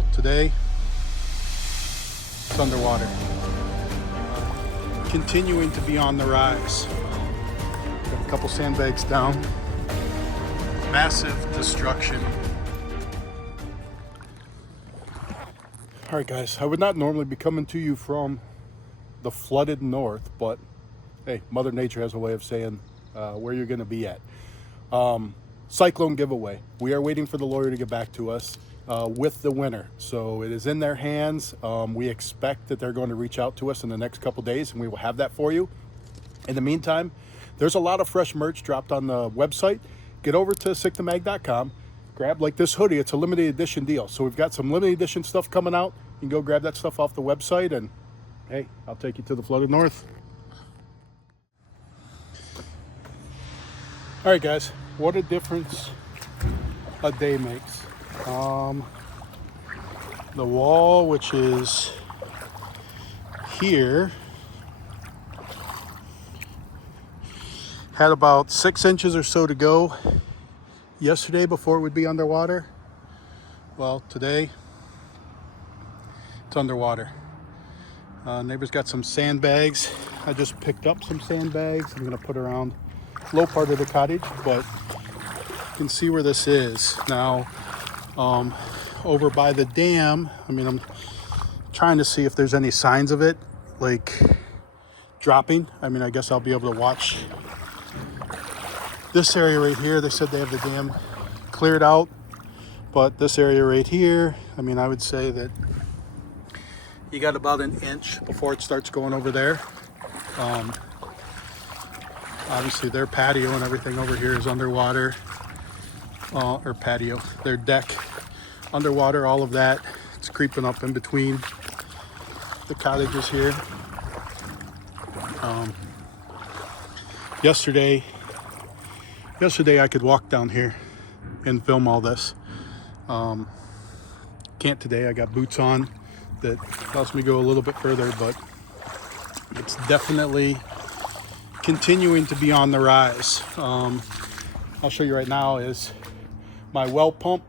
Well, today it's underwater, continuing to be on the rise. Got a couple sandbags down. Massive destruction. All right, guys, I would not normally be coming to you from the flooded north, but hey, Mother Nature has a way of saying where you're going to be at. Cyclone giveaway. We are waiting for the lawyer to get back to us with the winner. So it is in their hands. We expect that they're going to reach out to us in the next couple days, and we will have that for you. In the meantime, there's a lot of fresh merch dropped on the website. Get over to sickthemag.com. Grab like this hoodie. It's a limited edition deal. So we've got some limited edition stuff coming out. You can go grab that stuff off the website, and hey, I'll take you to the flooded north. All right, guys, what a difference a day makes. The wall, which is here, had about 6 inches or so to go yesterday before it would be underwater. Well, today it's underwater. Neighbor's got some sandbags. I just picked up some sandbags. I'm gonna put around low part of the cottage, but you can see where this is now. Over by the dam, I'm trying to see if there's any signs of it like dropping. I guess I'll be able to watch this area right here. They said they have the dam cleared out, but this area right here, I would say that you got about an inch before it starts going over there. Obviously their patio and everything over here is underwater, or patio, their deck underwater, all of that. It's creeping up in between the cottages here. Yesterday I could walk down here and film all this. Can't today. I got boots on that helps me go a little bit further, but it's definitely continuing to be on the rise. I'll show you right now is my well pump.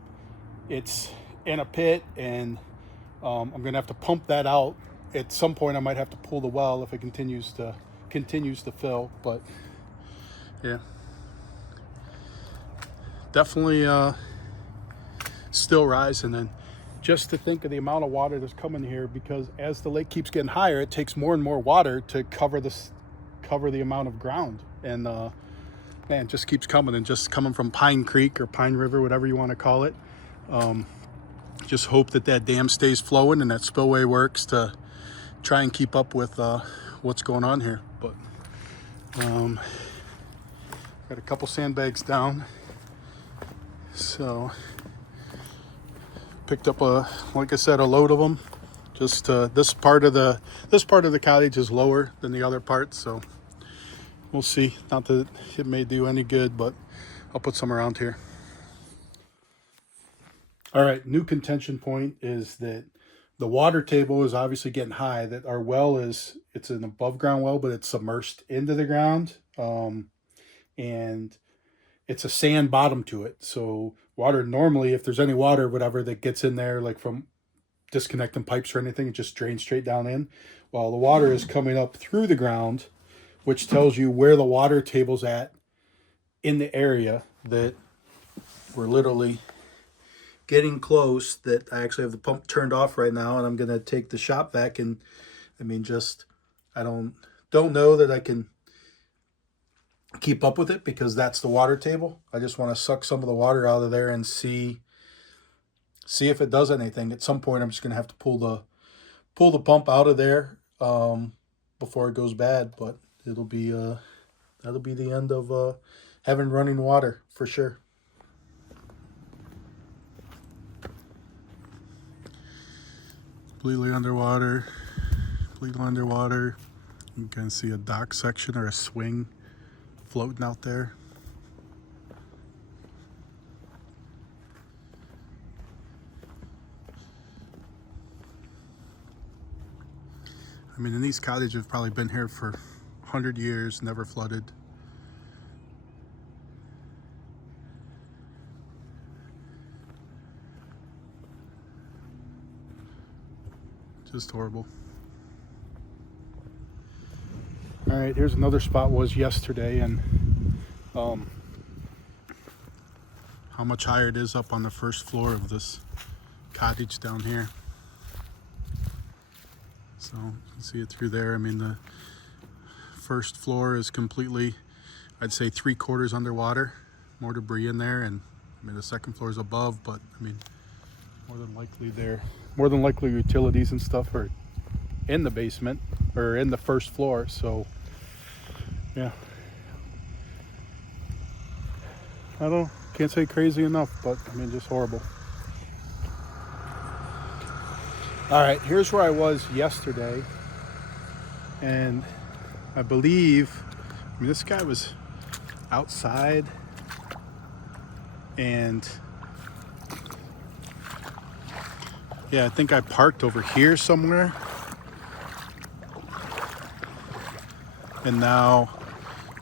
It's in a pit, and I'm gonna have to pump that out. At some point I might have to pull the well if it continues to fill, but yeah, definitely still rising. And just to think of the amount of water that's coming here, because as the lake keeps getting higher, it takes more and more water to cover the amount of ground. And man, it just keeps coming, and just coming from Pine Creek or Pine River, whatever you want to call it. Just hope that dam stays flowing and that spillway works to try and keep up with what's going on here. But got a couple sandbags down, so picked up like I said, a load of them. Just this part of the cottage is lower than the other part, so we'll see. Not that it may do any good, but I'll put some around here. All right, new contention point is that the water table is obviously getting high. That our well it's an above ground well, but it's submerged into the ground. And it's a sand bottom to it. So water normally, if there's any water, whatever, that gets in there, like from disconnecting pipes or anything, it just drains straight down in. Well, the water is coming up through the ground, which tells you where the water table's at in the area. That we're literally getting close. That I actually have the pump turned off right now, and I'm gonna take the shop vac, and I don't know that I can keep up with it, because that's the water table. I just want to suck some of the water out of there and see if it does anything. At some point I'm just gonna have to pull the pump out of there before it goes bad, but that'll be the end of having running water for sure. Completely underwater. You can see a dock section or a swing floating out there. And these cottages have probably been here for 100 years, never flooded. Just horrible. All right, here's another spot was yesterday, and how much higher it is up on the first floor of this cottage down here. So you can see it through there. I mean, the first floor is completely, I'd say 3/4 underwater, more debris in there, and I mean the second floor is above, but I mean more than likely utilities and stuff are in the basement or in the first floor. So yeah, can't say crazy enough, but I mean just horrible. All right, here's where I was yesterday, and I believe, this guy was outside, and yeah, I think I parked over here somewhere, and now,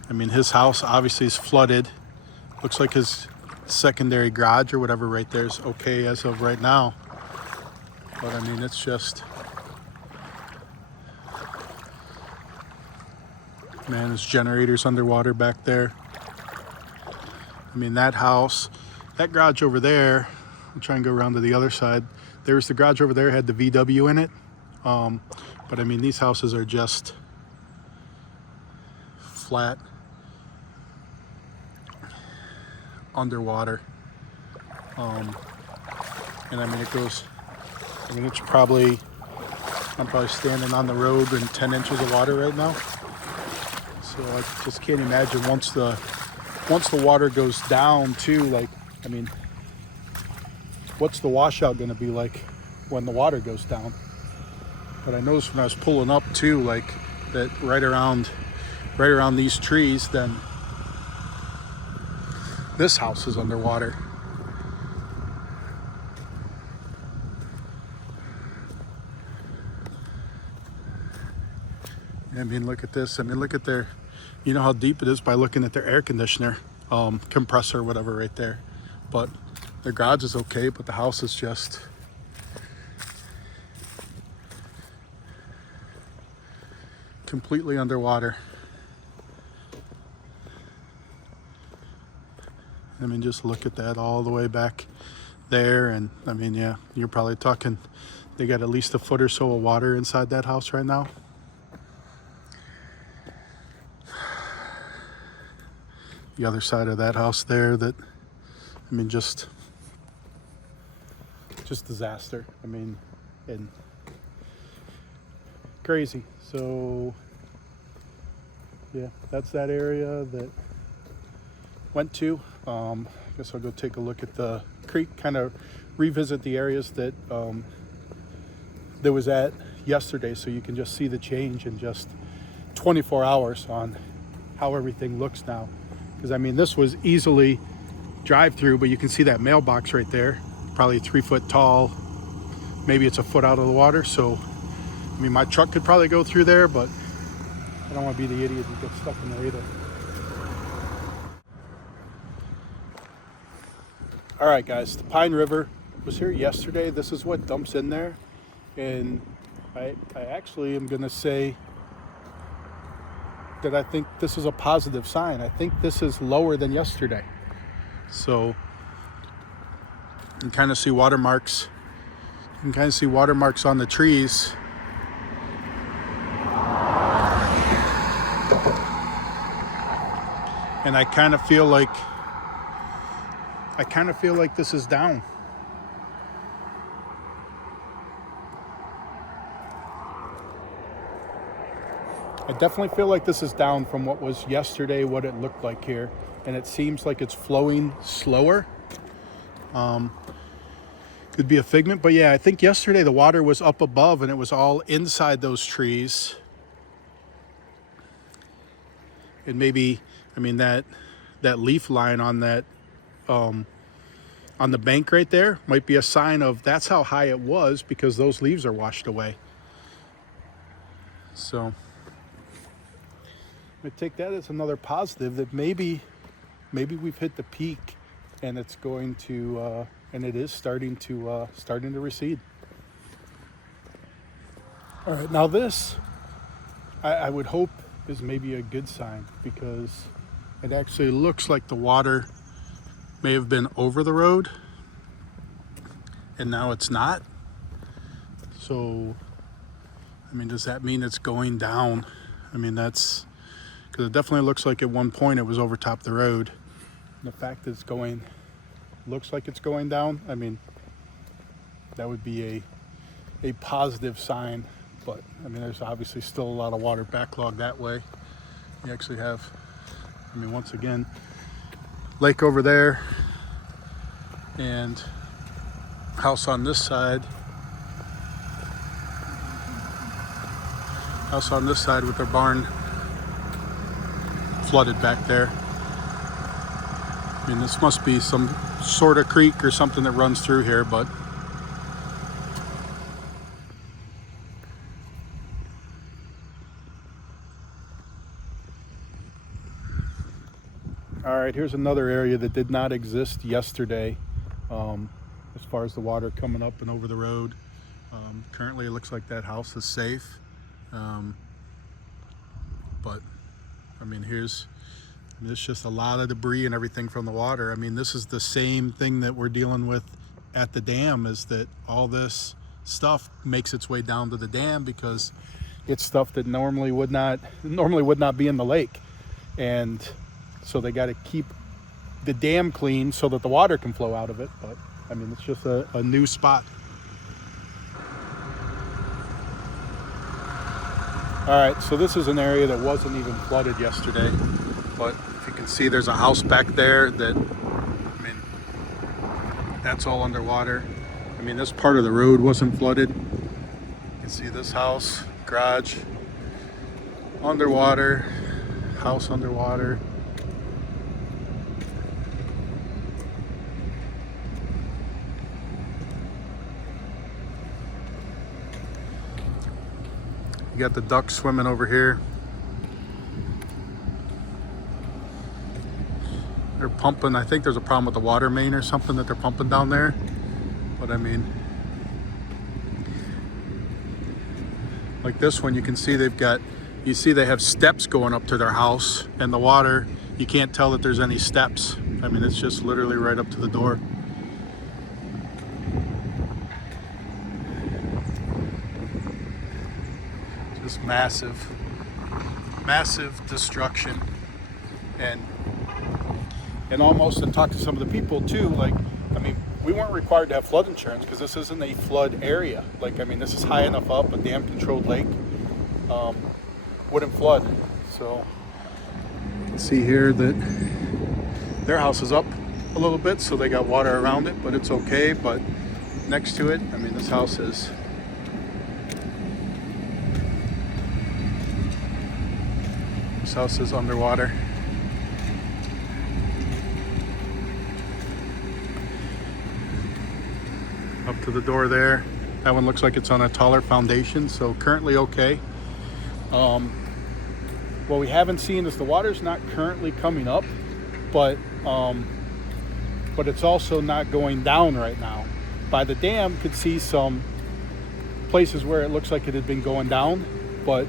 I mean, his house obviously is flooded. Looks like his secondary garage or whatever right there is okay as of right now. But I mean, it's just, man, his generator's underwater back there. I mean, that house, that garage over there, I'll try and go around to the other side. There's the garage over there, had the VW in it. But I mean, these houses are just flat underwater. And I mean, it's probably, I'm probably standing on the road in 10 inches of water right now. So I just can't imagine once the water goes down too, like, I mean, what's the washout gonna be like when the water goes down? But I noticed when I was pulling up too, like that right around these trees, then this house is underwater. I mean, look at this. I mean, look at their, you know how deep it is by looking at their air conditioner, compressor, whatever right there. But their garage is okay, but the house is just completely underwater. I mean, just look at that all the way back there. And I mean, yeah, you're probably talking, they got at least a foot or so of water inside that house right now. The other side of that house there, that, I mean, just disaster. I mean, and crazy. So yeah, that's that area that went to. I guess I'll go take a look at the creek, kind of revisit the areas that was at yesterday, so you can just see the change in just 24 hours on how everything looks now. Because I mean, this was easily drive through, but you can see that mailbox right there, probably 3 foot tall, maybe it's a foot out of the water. So I mean, my truck could probably go through there, but I don't want to be the idiot who gets stuck in there either. All right, guys, the Pine River was here yesterday. This is what dumps in there, and I actually am gonna say that I think this is a positive sign. I think this is lower than yesterday. So you can kind of see watermarks. You can kind of see watermarks on the trees. And I kind of feel like this is down. I definitely feel like this is down from what was yesterday, what it looked like here. And it seems like it's flowing slower. Could be a figment, but yeah, I think yesterday the water was up above and it was all inside those trees. And maybe, I mean, that leaf line on that, on the bank right there might be a sign of that's how high it was, because those leaves are washed away. So I take that as another positive, that maybe we've hit the peak, and it's going to and it is starting to recede. All right, now this, I would hope is maybe a good sign, because it actually looks like the water may have been over the road and now it's not. So, I mean, does that mean it's going down? I mean, that's because it definitely looks like at one point it was over top the road. And the fact that it's going, looks like it's going down, I mean, that would be a positive sign. But I mean, there's obviously still a lot of water backlogged that way. You actually have, I mean, once again, lake over there and house on this side. House on this side with their barn flooded back there. I mean, this must be some sort of creek or something that runs through here, but all right, here's another area that did not exist yesterday, as far as the water coming up and over the road. Currently, it looks like that house is safe, but I mean, there's just a lot of debris and everything from the water. I mean, this is the same thing that we're dealing with at the dam, is that all this stuff makes its way down to the dam because it's stuff that normally would not be in the lake, and so they got to keep the dam clean so that the water can flow out of it. But I mean, it's just a new spot. All right, so this is an area that wasn't even flooded yesterday, but if you can see, there's a house back there that, I mean, that's all underwater. I mean, this part of the road wasn't flooded. You can see this house, garage, underwater, house underwater. You got the ducks swimming over here. They're pumping. I think there's a problem with the water main or something that they're pumping down there. But I mean, like this one, you can see they have steps going up to their house, and the water, you can't tell that there's any steps. I mean, it's just literally right up to the door. Just massive destruction. And almost, and talk to some of the people too, like, I mean, we weren't required to have flood insurance because this isn't a flood area. Like, I mean, this is high enough up, a dam controlled lake, wouldn't flood. So you can see here that their house is up a little bit, so they got water around it, but it's okay. But next to it, I mean, this house is underwater. Up to the door there. That one looks like it's on a taller foundation, so currently okay. What we haven't seen is the water's not currently coming up, but it's also not going down right now. By the dam, could see some places where it looks like it had been going down, but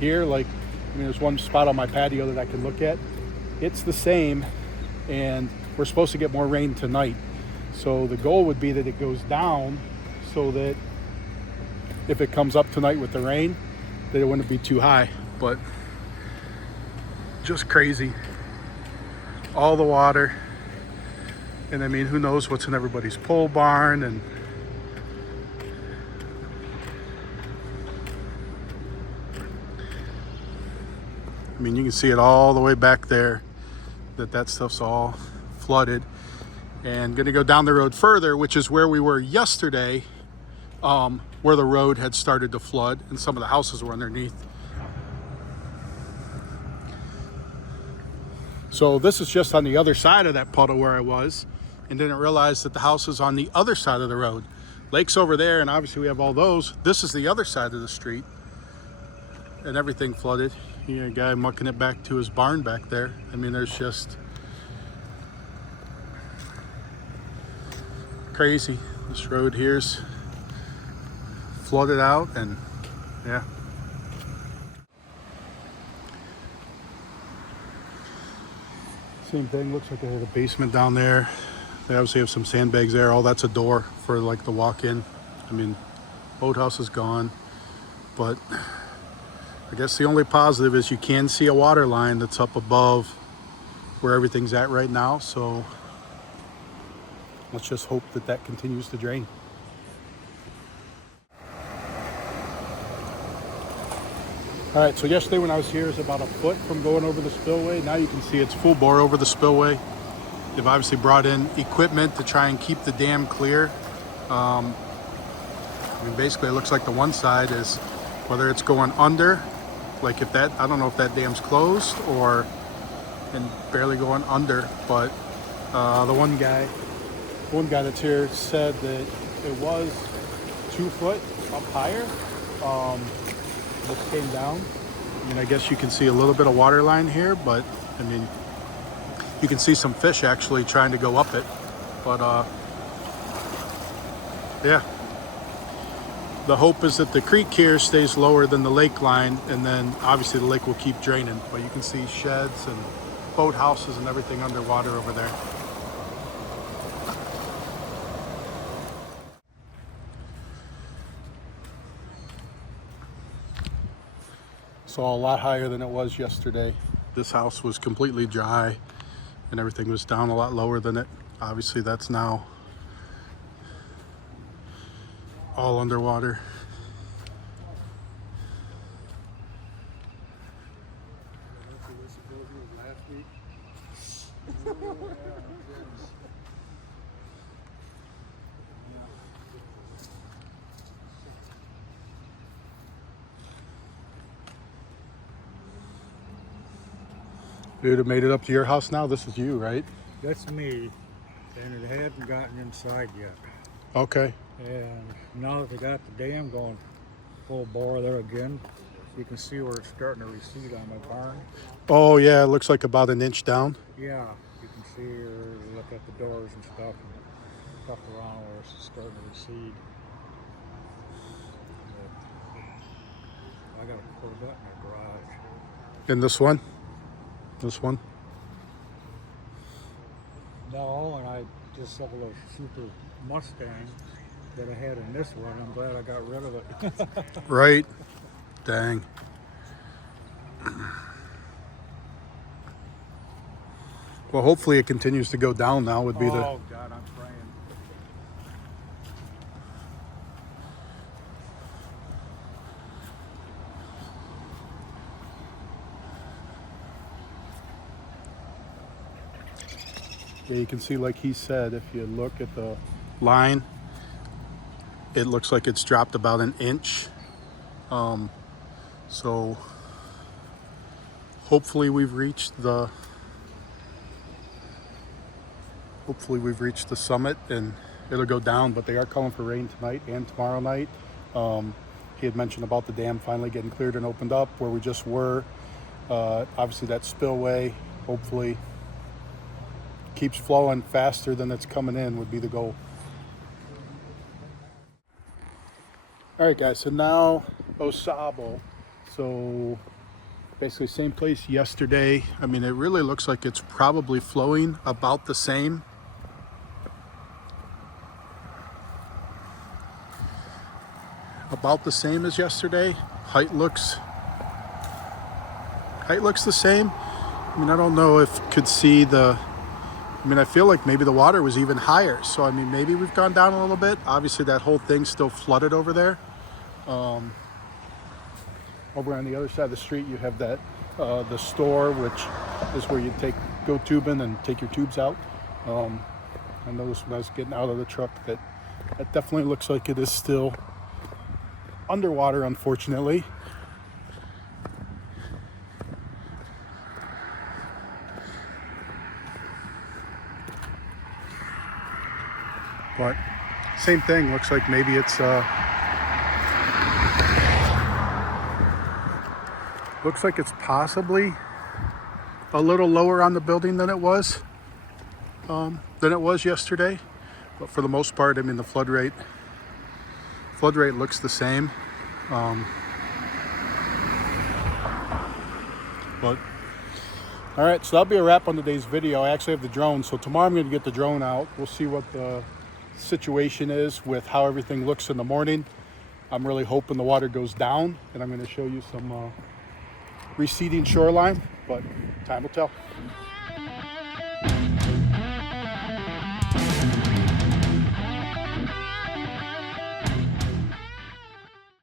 here, like, I mean, there's one spot on my patio that I can look at. It's the same, and we're supposed to get more rain tonight. So the goal would be that it goes down so that if it comes up tonight with the rain, that it wouldn't be too high. But just crazy. All the water. And I mean, who knows what's in everybody's pole barn. And I mean, you can see it all the way back there, that stuff's all flooded. And going to go down the road further, which is where we were yesterday, where the road had started to flood and some of the houses were underneath. So this is just on the other side of that puddle where I was, and didn't realize that the house is on the other side of the road. Lake's over there, and obviously we have all those. This is the other side of the street, and everything flooded. You got a guy mucking it back to his barn back there. I mean, there's just crazy. This road here's flooded out, and Yeah. Same thing, looks like they had a basement down there. They obviously have some sandbags there. Oh, that's a door for like the walk-in. I mean, boathouse is gone, but I guess the only positive is you can see a water line that's up above where everything's at right now. So let's just hope that that continues to drain. All right, so yesterday when I was here, it was about a foot from going over the spillway. Now you can see it's full bore over the spillway. They've obviously brought in equipment to try and keep the dam clear. I mean, basically it looks like the one side is whether it's going under, like if that, I don't know if that dam's closed or and barely going under, but the one guy that's here said that it was 2 foot up higher. This came down. I mean, I guess you can see a little bit of water line here, but I mean, you can see some fish actually trying to go up it. But yeah, the hope is that the creek here stays lower than the lake line, and then obviously the lake will keep draining. But you can see sheds and boathouses and everything underwater over there. So a lot higher than it was yesterday. This house was completely dry and everything was down a lot lower than it. Obviously that's now all underwater. Dude, it made it up to your house now? This is you, right? That's me, and it hadn't gotten inside yet. Okay. And now that they got the dam going full bore there again, you can see where it's starting to recede on my barn. Oh yeah, it looks like about an inch down. Yeah, you can see or look at the doors and stuff around where it's starting to recede. I got to put it up in the garage. In this one? This one? No, and I just have a little super Mustang that I had in this one. I'm glad I got rid of it. Right. Dang. Well, hopefully it continues to go down now would be the... Oh, God, I'm praying. Yeah, you can see, like he said, if you look at the line, it looks like it's dropped about an inch. So hopefully we've reached the summit and it'll go down, but they are calling for rain tonight and tomorrow night. He had mentioned about the dam finally getting cleared and opened up where we just were. Obviously that spillway hopefully keeps flowing faster than it's coming in would be the goal. All right, guys, so now Ausable. So basically same place yesterday. I mean, it really looks like it's probably flowing about the same. About the same as yesterday. Height looks the same. I mean, I don't know if could see the, I mean, I feel like maybe the water was even higher. So, I mean, maybe we've gone down a little bit. Obviously, that whole thing's still flooded over there. Over on the other side of the street, you have that, the store, which is where you go tubing and take your tubes out. I noticed when I was getting out of the truck that definitely looks like it is still underwater, unfortunately. But same thing, looks like maybe it's looks like it's possibly a little lower on the building than it was yesterday. But for the most part, I mean, the flood rate looks the same. But all right, so that'll be a wrap on today's video. I actually have the drone, so tomorrow I'm going to get the drone out. We'll see what the situation is with how everything looks in the morning. I'm really hoping the water goes down, and I'm going to show you some receding shoreline, but time will tell.